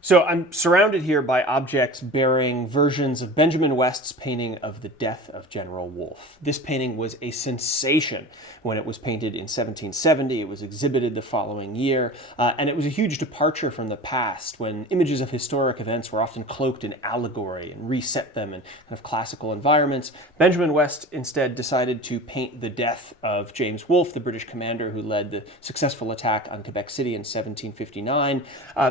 So I'm surrounded here by objects bearing versions of Benjamin West's painting of the Death of General Wolfe. This painting was a sensation when it was painted in 1770. It was exhibited the following year, and it was a huge departure from the past when images of historic events were often cloaked in allegory and reset them in kind of classical environments. Benjamin West instead decided to paint the death of James Wolfe, the British commander who led the successful attack on Quebec City in 1759,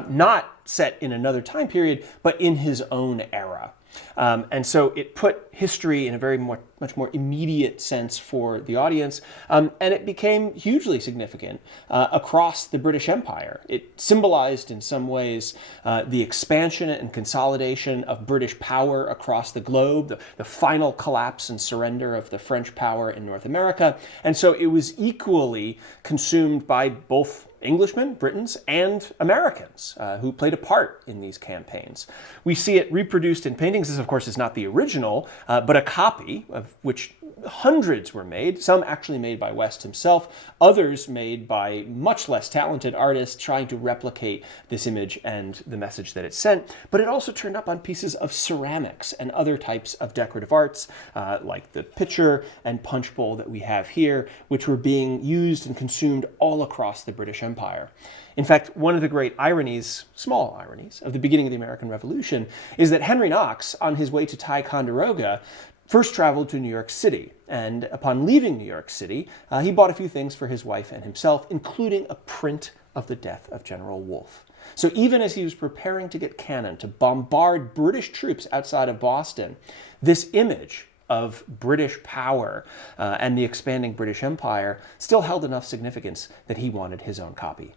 not set in another time period, but in his own era. And so it put history in a very much more immediate sense for the audience, and it became hugely significant across the British Empire. It symbolized in some ways the expansion and consolidation of British power across the globe, the final collapse and surrender of the French power in North America, and so it was equally consumed by both Englishmen, Britons, and Americans who played a part in these campaigns. We see it reproduced in paintings. This, of course, is not the original, but a copy of which hundreds were made, some actually made by West himself, others made by much less talented artists trying to replicate this image and the message that it sent. But it also turned up on pieces of ceramics and other types of decorative arts, like the pitcher and punch bowl that we have here, which were being used and consumed all across the British Empire. In fact, one of the great ironies, small ironies, of the beginning of the American Revolution is that Henry Knox, on his way to Ticonderoga, first traveled to New York City, and upon leaving New York City, he bought a few things for his wife and himself, including a print of the Death of General Wolfe. So even as he was preparing to get cannon to bombard British troops outside of Boston, this image of British power and the expanding British Empire still held enough significance that he wanted his own copy.